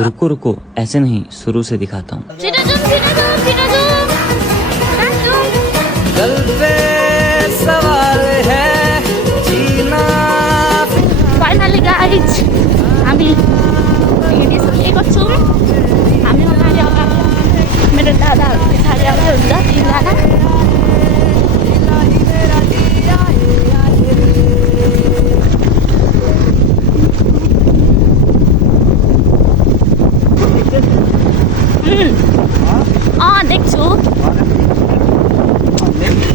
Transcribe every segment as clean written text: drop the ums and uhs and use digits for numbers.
रुको रुको, ऐसे नहीं, शुरू से दिखाता हूँ। दिल पे सवार है जीना। फाइनली गाइज हामी हिँडिसकेको छौँ। हामी अगाडि मेरो दादाहरू पछाडि आउँदै हुन्छ तिनजना। देख्छु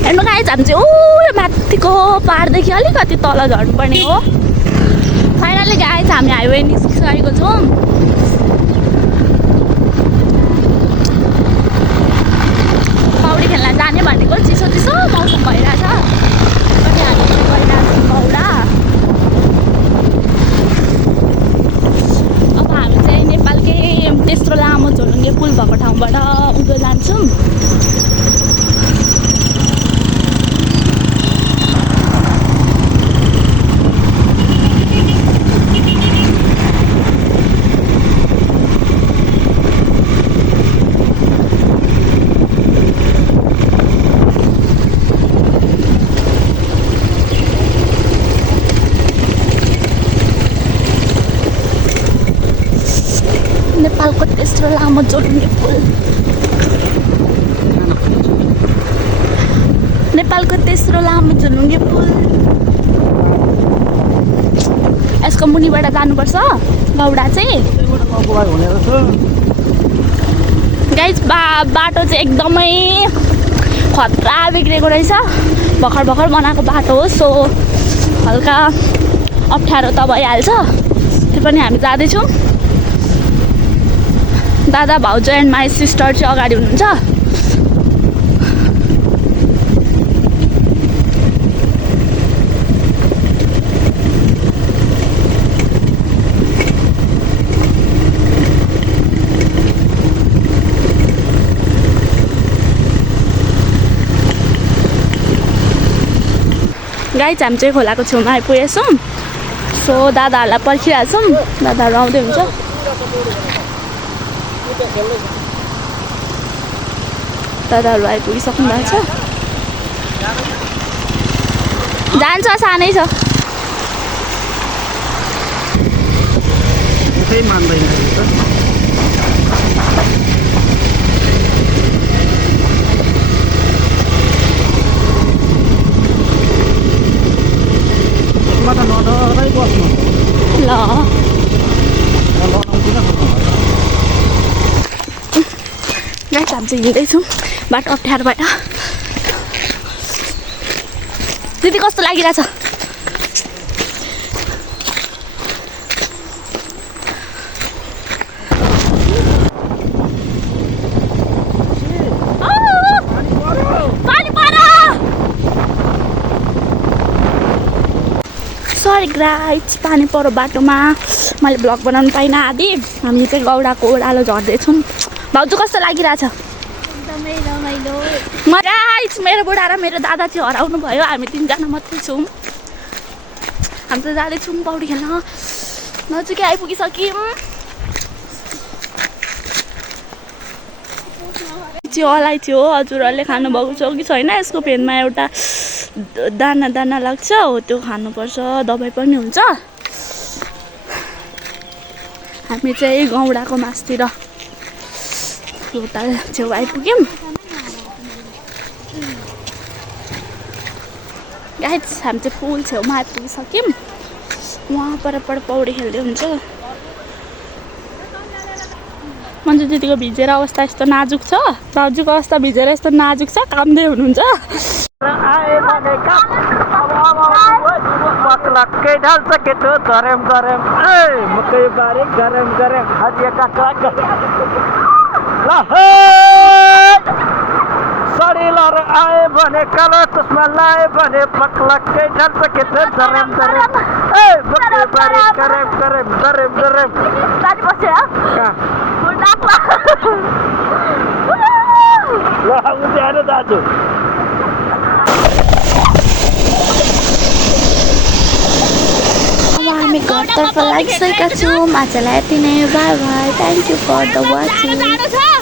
हेर्नु गाइज हामी चाहिँ यो माथिको पाहाडदेखि अलिकति तल झर्नुपर्ने हो। फाइनली गाइज हामी हाइवे निस्किसकेको छौँ। पौडी खेल्न जाने भनेको चिसो चिसो मौसम भइरहेछ। अनि हामी गइरहेछौँ पौडा। अब हामी चाहिँ नेपालकै त्यत्रो लामो झोलुङ्गे पुल भएको ठाउँबाट उँधो जान्छौँ। नेपालको त्यस्तो लामो झोलुङ्गे पुल, नेपालको तेस्रो लामो झोलुङ्गे पुल। यसको मुनिबाट जानुपर्छ गौडा चाहिँ। गाइज बाटो चाहिँ एकदमै खतरा बिग्रेको रहेछ। भर्खर भर्खर बनाएको बाटो हो, सो हल्का अप्ठ्यारो त भइहाल्छ। त्यो पनि हामी जाँदैछौँ। दादा भाउजू एन्ड माई सिस्टर चाहिँ अगाडि हुनुहुन्छ। गाइज हामी चाहिँ खोलाको छेउमा आइपुगेछौँ। सो दादाहरूलाई पर्खिरहेछौँ। दादाहरू आउँदै हुन्छ। दादाहरू आइपुगिसक्नु भएको छ। जान्छ, सानै छ। ल गाइस हामी चाहिँ हिँड्दैछौँ बाटो अप्ठ्यारो भएर। दिदी कस्तो लागिरहेछ? सरी गाइस, पानी परो बाटोमा मैले ब्लग बनाउनु पाइनँ आदि। हामी चाहिँ गौडाको ओह्रालो झर्दैछौँ। भाउजू कस्तो लागिरहेछ? एकदमै रमाइलो। गाइस मेरो बुढा र मेरो दादा चाहिँ हराउनु भयो। हामी तिनजना मात्रै छौँ। हामी त जाँदैछौँ पौडी खेल्न। नजिकै आइपुगिसक्यौँ। त्यो अलैँची हो, हजुरहरूले खानुभएको छ कि छैन? यसको फेदमा एउटा दाना दाना लाग्छ हो, त्यो खानुपर्छ, दबाई पनि हुन्छ। हामी चाहिँ गौडाको मासतिर लोटाल छेउ आइपुग्यौँ। गाइस हामी चाहिँ पुल छेउमा आइपुगिसक्यौँ। वहाँ पर पौडी खेल्दै हुन्छ। मन्जु दिदीको भिजेर अवस्था यस्तो नाजुक छ, भाउजूको अवस्था भिजेर यस्तो नाजुक छ, कामदै हुनुहुन्छ। सडीलर आए भने कालो चस्मा लाए भने पक्लक्कै ढल्छ के त दरेम दरेम ए बक्के बारी करेम करेम दरेम दरेम साथी बस्यो ल उठ्याएर दाजु लागिसकेका छौँ आजलाई यति नै bye bye thank you for the watching